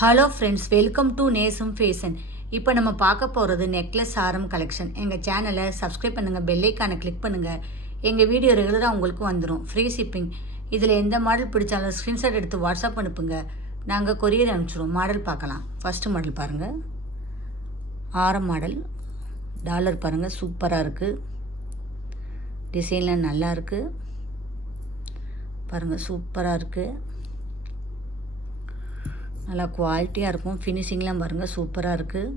Hello friends, welcome to நேசம் fashion. இப்போ நம்ம பார்க்க போகிறது நெக்லஸ் ஆரம் கலெக்ஷன். எங்கள் சேனலை சப்ஸ்கிரைப் பண்ணுங்கள், பெல்லைக்கானை கிளிக் பண்ணுங்கள். எங்கள் வீடியோ ரெகுலராக உங்களுக்கு வந்துடும். Free shipping. இதில் எந்த மாடல் பிடிச்சாலும் ஸ்க்ரீன்ஷாட் எடுத்து வாட்ஸ்அப் அனுப்புங்க, நாங்கள் கொரியர் அனுப்பிச்சிடுவோம். மாடல் பார்க்கலாம். ஃபஸ்ட்டு மாடல் பாருங்கள், ஆரம் மாடல். டாலர் பாருங்கள், சூப்பராக இருக்குது. டிசைன்லாம் நல்லா இருக்குது பாருங்கள், சூப்பராக இருக்குது. நல்லா குவாலிட்டியாக இருக்கும். ஃபினிஷிங்லாம் பாருங்கள், சூப்பராக இருக்குது.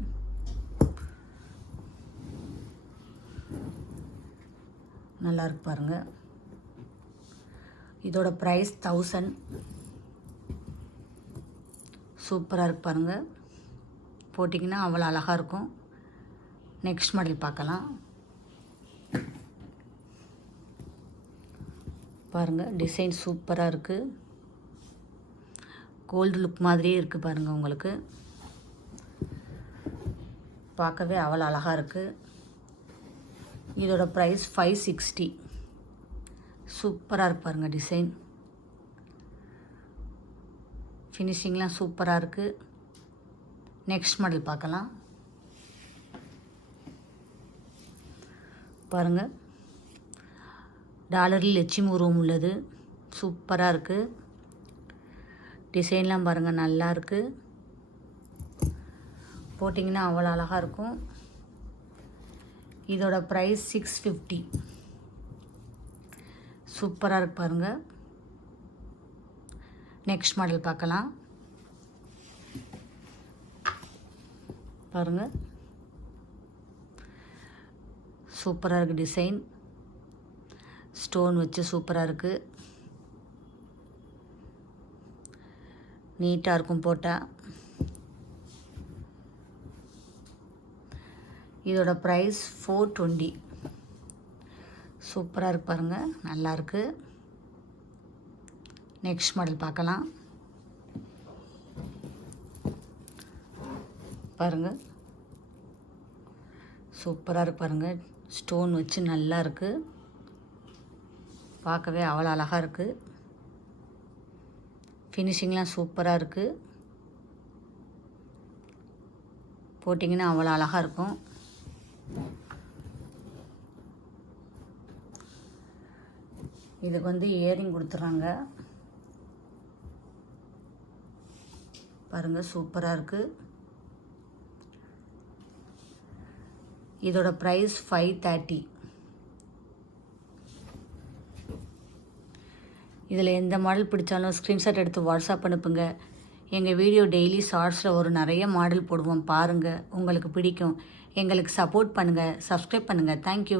நல்லா இருக்கு பாருங்கள். இதோட ப்ரைஸ் 1000. சூப்பராக இருக்கு பாருங்கள். போட்டிங்கன்னா அவ்வளோ அழகாக இருக்கும். நெக்ஸ்ட் மாடல் பார்க்கலாம். பாருங்கள், டிசைன் சூப்பராக இருக்குது. கோல்டு லுக் மாதிரியே இருக்குது பாருங்கள். உங்களுக்கு பார்க்கவே அவ்வளோ அழகாக இருக்குது. இதோட ப்ரைஸ் 560. சூப்பராக இருக்கு பாருங்கள். டிசைன் ஃபினிஷிங்லாம் சூப்பராக இருக்குது. நெக்ஸ்ட் மாடல் பார்க்கலாம். பாருங்கள், டாலரில் லட்சுமி உருவம் உள்ளது. சூப்பராக இருக்குது. டிசைன்லாம் பாருங்கள், நல்லா இருக்குது. போட்டிங்கன்னா அவ்வளோ அழகாக இருக்கும். இதோட ப்ரைஸ் 650. சூப்பராக இருக்கு பாருங்கள். நெக்ஸ்ட் மாடல் பார்க்கலாம். பாருங்கள், சூப்பராக இருக்குது. டிசைன் ஸ்டோன் வச்சு சூப்பராக இருக்குது. நீட்டாக இருக்கும் போட்டால். இதோட ப்ரைஸ் 420. சூப்பராக இருக்கு பாருங்கள், நல்லாயிருக்கு. நெக்ஸ்ட் மாடல் பார்க்கலாம். பாருங்கள், சூப்பராக இருக்கு பாருங்கள். ஸ்டோன் வச்சு நல்லா இருக்குது. பார்க்கவே அவ்வளோ அழகாக இருக்குது. ஃபினிஷிங்லாம் சூப்பராக இருக்குது. போட்டிங்கன்னா அவ்வளோ அழகாக இருக்கும். இதுக்கு வந்து இயரிங் கொடுத்துட்றாங்க பாருங்கள், சூப்பராக இருக்குது. இதோட ப்ரைஸ் 530. இதில் எந்த மாடல் பிடிச்சாலும் ஸ்க்ரீன்ஷாட் எடுத்து வாட்ஸ்அப் அனுப்புங்க. எங்கள் வீடியோ டெய்லி ஷார்ட்ஸில் ஒரு நிறைய மாடல் போடுவோம், பாருங்கள். உங்களுக்கு பிடிக்கும். எங்களுக்கு சப்போர்ட் பண்ணுங்கள், சப்ஸ்கிரைப் பண்ணுங்கள். தேங்க்யூ.